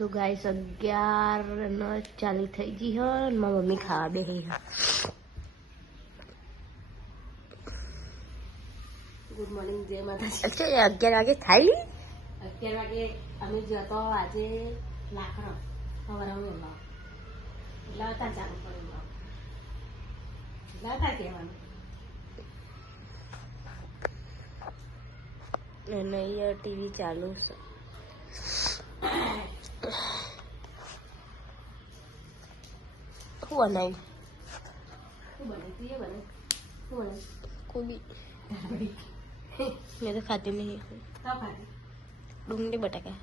तो गाइस 11:40 થઈ ગઈ હે અને મારી મમ્મી ખાવા બેહી હે. ગુડ મોર્નિંગ જય માતાજી. અચ્છા 11 વાગે થાય? 11 વાગે અમે જતો આજે લાખરો સવારમાં લાવ લાવતા ચાલુ કરી લાવતા કહેવાનું અને અહીંયા ટીવી ચાલુ છે. શું બનાવ્યું? કોબી મેં તો ખાતી નહીં. ડુંગળી બટાકા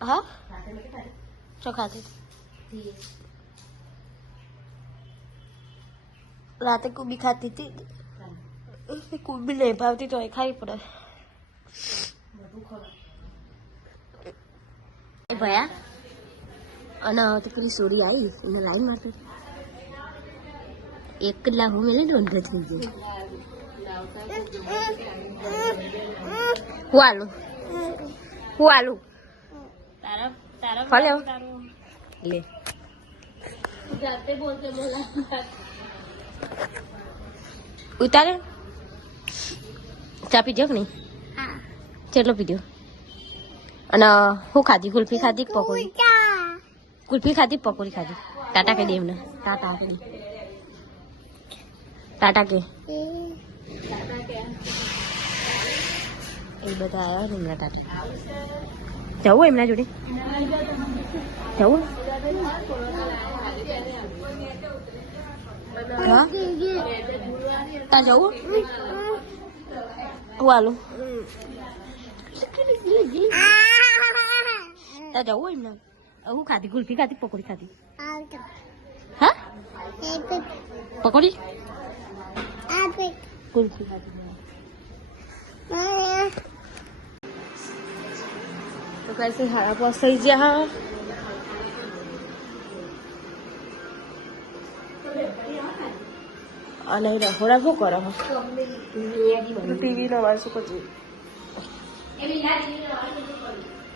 હા શું ખાતી રાતે કોબી ખાતી હતી. કોબી નહીં ભાવતી તો ખાવી પડે. ભયા અને તો પેલી સોરી આવી એને લાઈન મારતો એક કલાક હું મેલે ઊંધો થઈ ગયો. હું આલું ફલે લે જાતે બોલતે બોલા ઉતારે ચા પીજો કે નહીં? ચેટલો પીજો? અને હું ખાધી? કુલ્ફી ખાધી પકોડી? કુલ્ફી ખાધી પકોડી ખાધી? ટાટા કે દે એમને ટાટા કે એ બધા આવ્યા ને એમના ટાટા. જવું એમના જોડે? જવું હા તા જવું? હું આલું તા જવું એમના? હું ખાધી કુલ્ફી ખાધી પકોડી ખાધી? હા પકોડી કુલ્ફી ખાધી. તો कैसे हारा पास થઈ ગયા. અને રહોડા શું કરો? ટીવી નો અવાજ શું કરજો?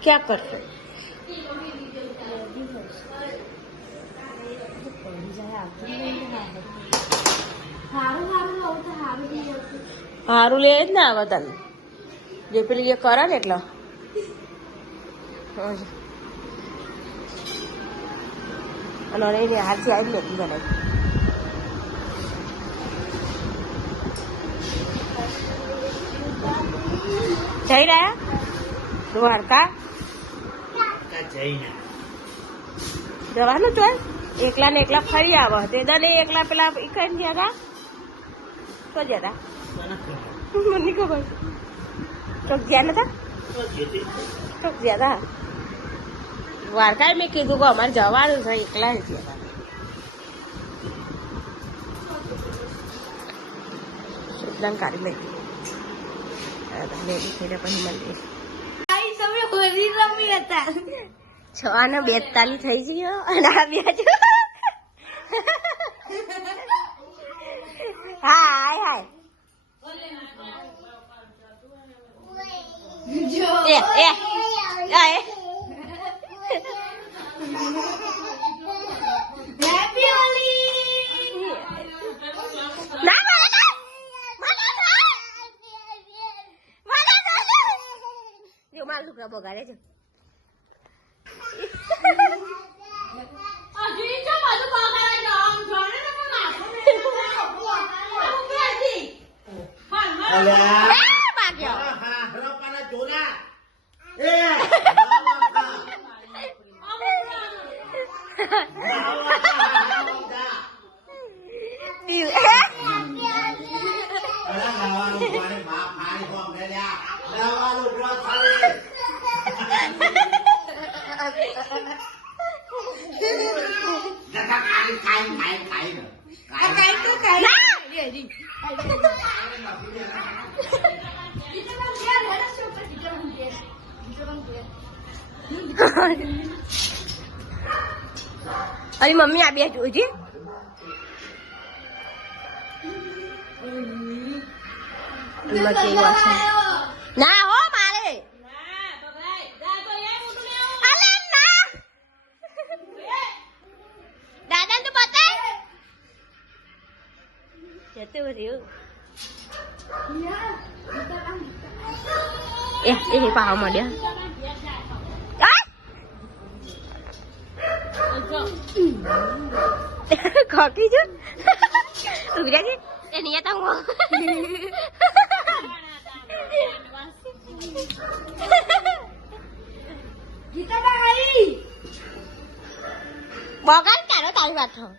ક્યાં કરશો? સારું લે જ ને આવે તને જે પેલી જે કરે ને એટલે અને એને હાથથી આવી લેતી બનાવી. જઈ રહ્યા દ્વારકા જવાનું ચોય એકલા ને એકલા ફરી આવે તે દને એકલા પેલા ઇકન ગયા તો જતા મને ખબર તો ગયા નતા તો ગયા દ્વારકા. મેં કીધું કે અમારે જવાનું છે એકલા જ ગયા. શુદ્ધાન કાઢી લઈ પછી મળીએ. 6:42 થઈ ગયો અને આ બાજુ હાય મારું છોકરા બગાડે છે. अरे मम्मी आ जोजी ના હો મારે અલે ના દાદા તો બતાય જતું રહ્યું એ પાવ મળ્યા ખોકી જો રૂપિયા છે એ નિયતા હું બગાડ કાઢો તારી વાત શું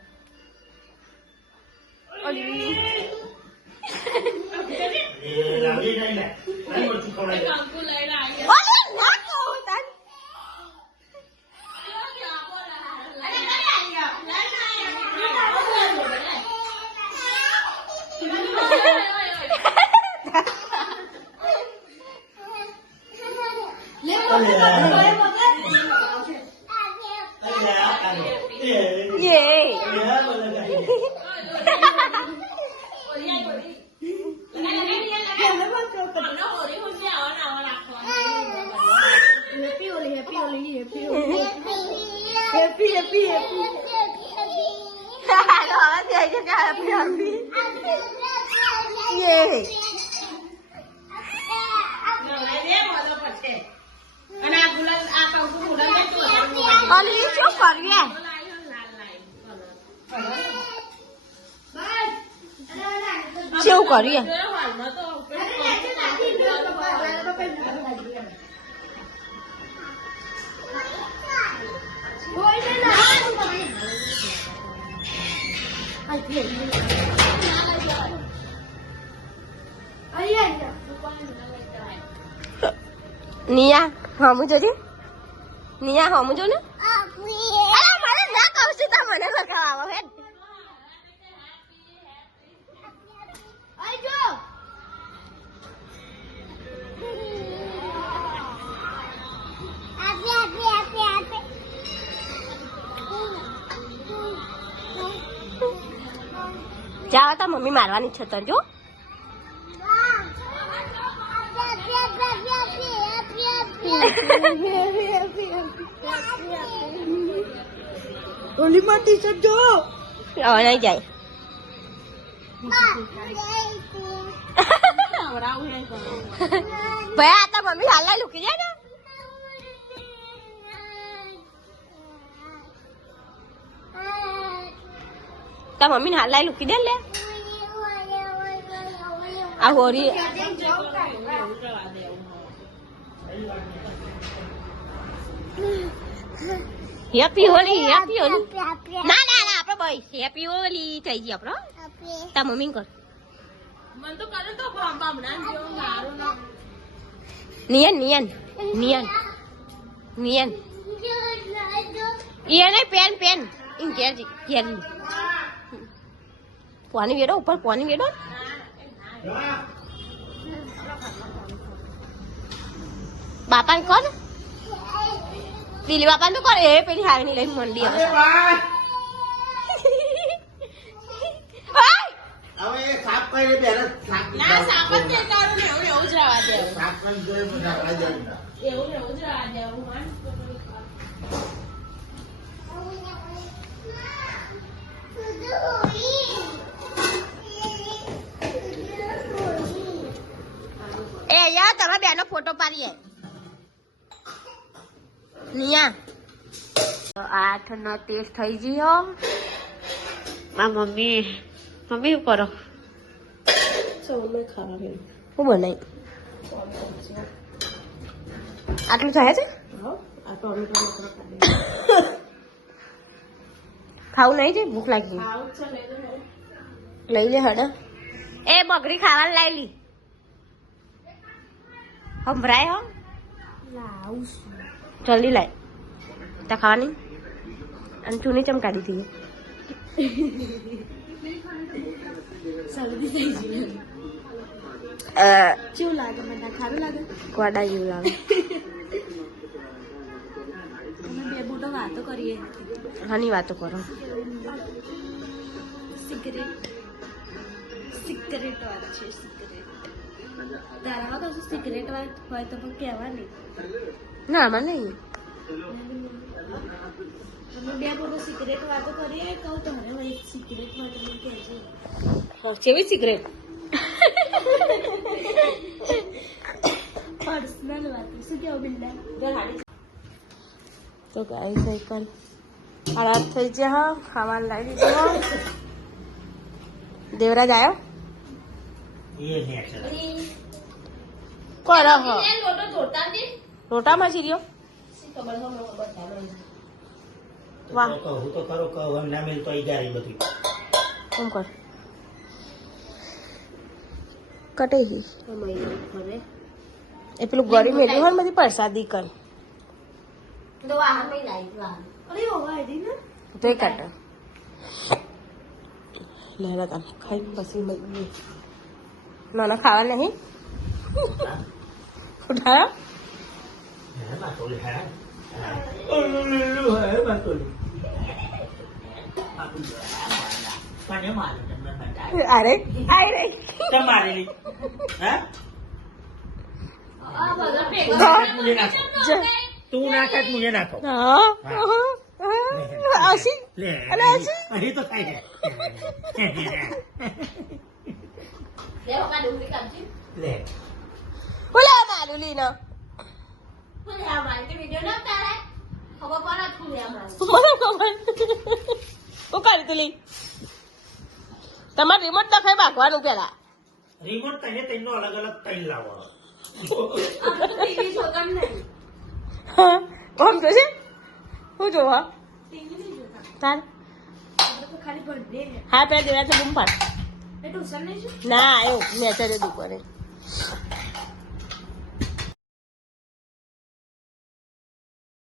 કરીએ નિયા હમું જોજે નિયા હમું જો ને મને ના કહું છું તો મને લગાવો હે જાઓ તા મમ્મી મારવાની છે તને જો ઓલી માં ટી શર્ટ જો હવે નહીં જાય ભાઈ આ તો મમ્મી હાલ લૂકી જાય ને તા મમ્મી હાલ લૂકી દે લે આ હોરી હેપી હોલી હેપી હોલી ના ના ના આપણે ભાઈ હેપી હોલી થઈ ગઈ આપણો તા મમ્મી કર મન તો કરે તો બામણા જેવો મારું ના નિયન નિયન નિયન નિયન ઈને પેન પેન ઇન કેજી કેજી પાણી વેડો ઉપર પાણી વેડો બાપાને કોણ દિલી બાપાને તો કરે પેલી હારની લઈને મંડી હવે સાપ કરી બેરે સાપ ના સાપ જ તે કાઢો ને એવું જ રહેવા દે સાપ ને જોઈ મજા આવી જાય એવું જ રહેવા દે હું માન એ યાર તમે બેનો ફોટો પાડીએ નિયા તો 8 નો ટેસ્ટ થઈ ગયો મા મમ્મી મમ્મી શું કરો ચોલે ખાવા હું બનાવી આટલું થાય છે ખાવું નહીં છે ભૂખ લાગી લઈ લે હડે એ બકરી ખાવાનું લઈ લી સંભળાય હો જલ્દી લાય તા ખાવાની અને ચૂની ચમકાડી હતી કેવું લાગે મને ખારું લાગે કોડા જેવું લાગે બે બુટો વાતો કરીએ હાની વાતો કરો સિગરેટ સિગરેટ વાળા છે સિગરેટ તારામાં કશું સિક્રેટ વાત હોય તો પણ કહેવાની. ના આમાં નહીં. અમે બે લોકો સિક્રેટ વાતો કરીએ કહું તો હવે મારી સિક્રેટ વાત મને કહેજો. કેવી સિક્રેટ? પર્સનલ વાત. શું કેવું બિલ્લા? તો ગાય સાયકલ હાલાત થઈ ગયા. હા ખાવાનું લાવી દીધું. દેવરાજ આવ્યો કોણ? લોટામાં સીર્યો. વાહ હું તો કરો કહું ના મિલ તો ઈ બધી કેમ કર કટે હી એ પેલું ગળી મેલ્યું હોય ને બધી પ્રસાદી કર તો એ કાઢ લેરા તમે ખાઈ પછી મળી ના ખાવા નહીં ઉઠાયો અરે તમારે તું નાખ મુझे નાખો આશી અરે આશી અહીં તો ખાઈ લે ઓલા મારું લીનો તમારે રિમોટ દખાય ભાગવાનું પેલા રિમોટ કહીએ તેનો અલગ અલગ તૈલ લાવો કોમ જોશે શું જોવા તાર હા પેલા દેવા છે બૂમ પાડ ના આવ્યો મેસેજ દુકાને